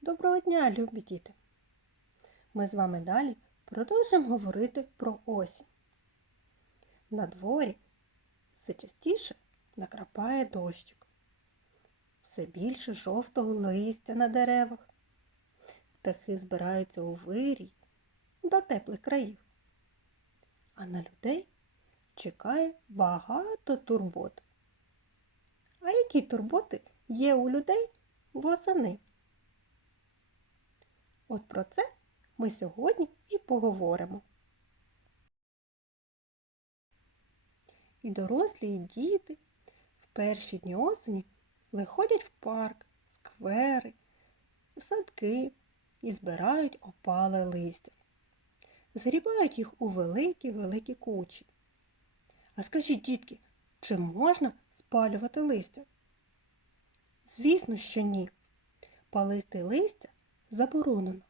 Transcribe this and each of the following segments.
Доброго дня, любі діти! Ми з вами далі продовжимо говорити про осінь. На дворі все частіше накрапає дощик, все більше жовтого листя на деревах. Птахи збираються у вирій до теплих країв. А на людей чекає багато турбот. А які турботи є у людей восени? От про це ми сьогодні і поговоримо. І дорослі, і діти в перші дні осені виходять в парк, сквери, садки і збирають опале листя. Згрібають їх у великі-великі кучі. А скажіть, дітки, чи можна спалювати листя? Звісно, що ні. Палити листя заборонено.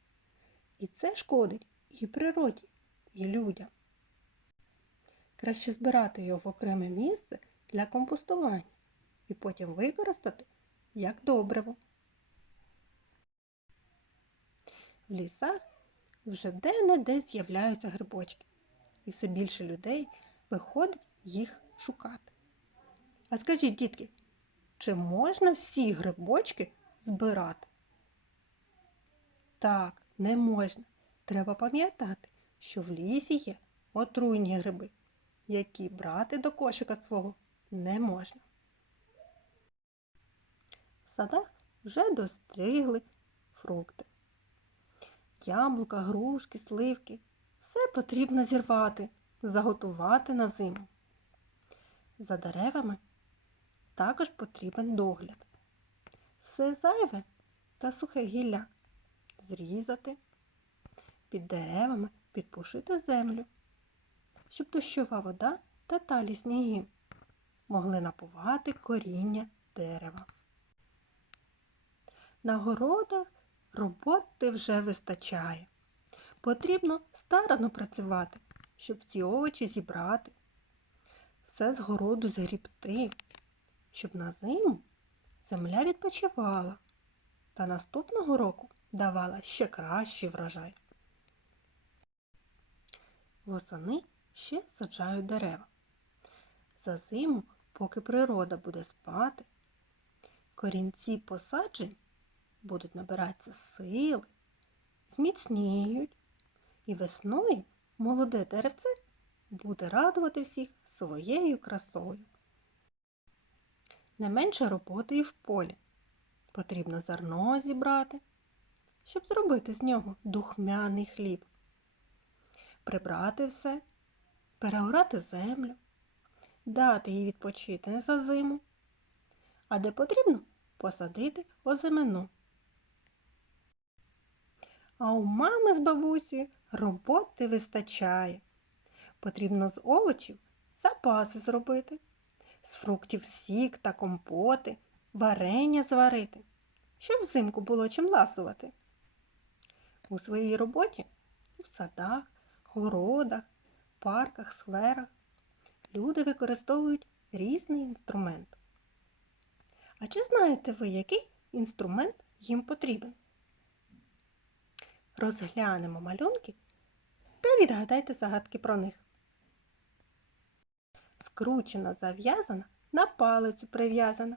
І це шкодить і природі, і людям. Краще збирати його в окреме місце для компостування і потім використати як добриво. В лісах вже де-не-де з'являються грибочки, і все більше людей виходить їх шукати. А скажіть, дітки, чи можна всі грибочки збирати? Так, не можна. Треба пам'ятати, що в лісі є отруйні гриби, які брати до кошика свого не можна. В садах вже достригли фрукти. Яблука, грушки, сливки. Все потрібно зірвати, заготувати на зиму. За деревами також потрібен догляд. Все зайве та сухе гілля зрізати, під деревами підпушити землю, щоб дощова вода та талі сніги могли напувати коріння дерева. На городах роботи вже вистачає. Потрібно старано працювати, щоб ці овочі зібрати, все з городу згрібти, щоб на зиму земля відпочивала та наступного року давала ще кращий врожай. Восени ще саджають дерева. За зиму, поки природа буде спати, корінці посаджень будуть набиратися сили, зміцніють, і весною молоде деревце буде радувати всіх своєю красою. Не менше роботи і в полі. Потрібно зерно зібрати, щоб зробити з нього духмяний хліб. Прибрати все, переорати землю, дати їй відпочити не за зиму, а де потрібно посадити озимину. А у мами з бабусею роботи вистачає. Потрібно з овочів запаси зробити, з фруктів сік та компоти, варення зварити, щоб взимку було чим ласувати. У своїй роботі у садах, городах, парках, сферах люди використовують різний інструмент. А чи знаєте ви, який інструмент їм потрібен? Розглянемо малюнки та відгадайте загадки про них. Скручена, зав'язана, на палицю прив'язана,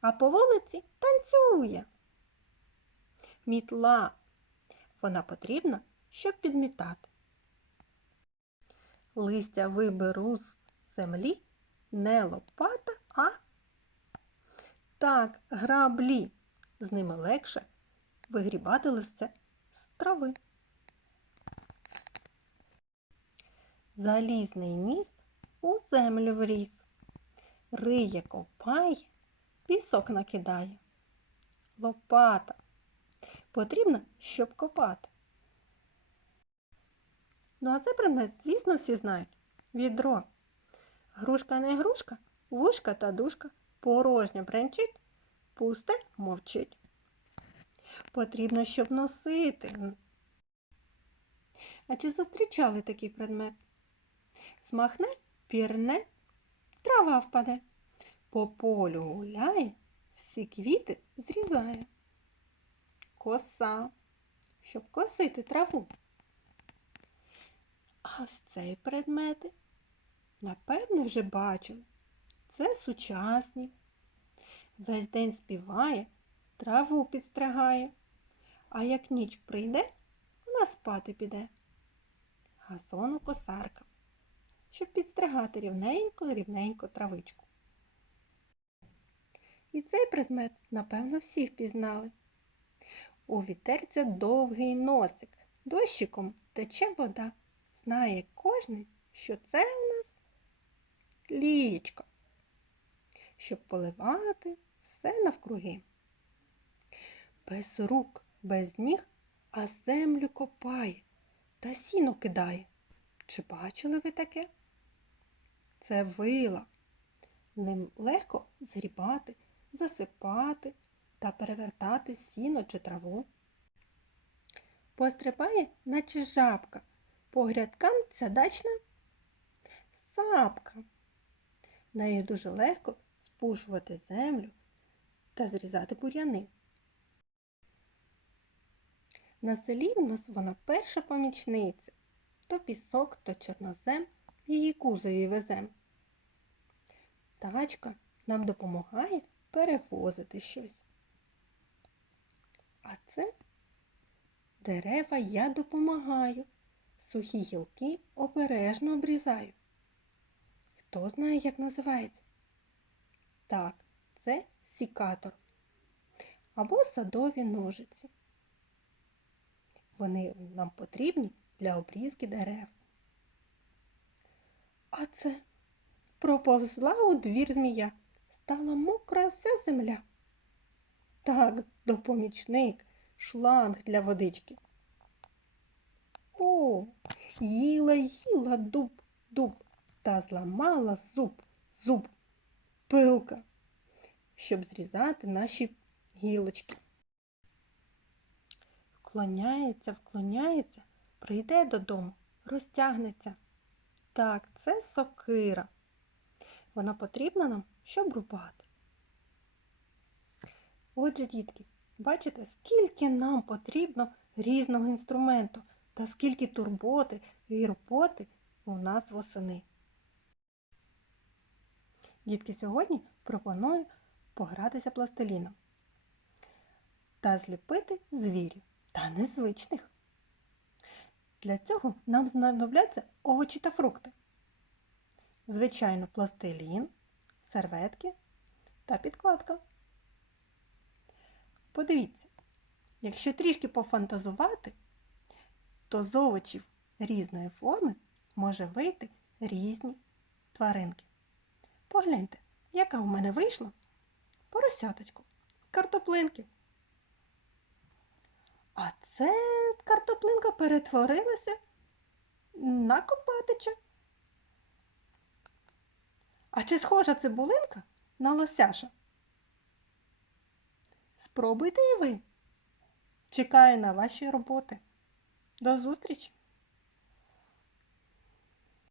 а по вулиці танцює. Мітла вона потрібна, щоб підмітати. Листя виберу з землі не лопата, а так, граблі. З ними легше вигрібати листя з трави. Залізний ніс у землю вріс. Риє копає, пісок накидає. Лопата потрібно, щоб копати. Ну, а цей предмет, звісно, всі знають. Відро. Грушка не грушка, вушка та душка, порожня бренчить, пусте мовчить. Потрібно, щоб носити. А чи зустрічали такий предмет? Смахне, пірне, трава впаде. По полю гуляє, всі квіти зрізає коса, щоб косити траву. А ось цей предмети, напевне, вже бачили. Це сучасні. Весь день співає, траву підстригає, а як ніч прийде, вона спати піде. Газонокосарка, щоб підстригати рівненько-рівненько травичку. І цей предмет, напевно, всі впізнали. У вітерця довгий носик, дощиком тече вода. Знає кожен, що це у нас лічка, щоб поливати все навкруги. Без рук, без ніг, а землю копає та сіно кидає. Чи бачили ви таке? Це вила. Ним легко згрібати, засипати та перевертати сіно чи траву. Пострибає, наче жабка, по грядкам ця дачна сапка. Нею дуже легко спушувати землю та зрізати бур'яни. На селі в нас вона перша помічниця. То пісок, то чорнозем її кузові везем. Тачка нам допомагає перевозити щось. А це дерева я допомагаю. Сухі гілки обережно обрізаю. Хто знає, як називається? Так, це сікатор або садові ножиці. Вони нам потрібні для обрізки дерев. А це проповзла у двір змія, стала мокра вся земля. Так, допомічник, шланг для водички. О, їла, їла дуб, дуб, та зламала зуб, зуб, пилка, щоб зрізати наші гілочки. Вклоняється, вклоняється, прийде додому, розтягнеться. Так, це сокира. Вона потрібна нам, щоб рубати. Отже, дітки, бачите, скільки нам потрібно різного інструменту та скільки турботи і роботи у нас восени. Дітки, сьогодні пропоную погратися пластиліном та зліпити звірів та незвичних. Для цього нам знадобляться овочі та фрукти. Звичайно, пластилін, серветки та підкладка. Подивіться, якщо трішки пофантазувати, то з овочів різної форми може вийти різні тваринки. Погляньте, яка в мене вийшла поросяточку, картоплинки. А це картоплинка перетворилася на копатича. А чи схожа цибулинка на лосяша? Спробуйте і ви. Чекаю на ваші роботи. До зустрічі!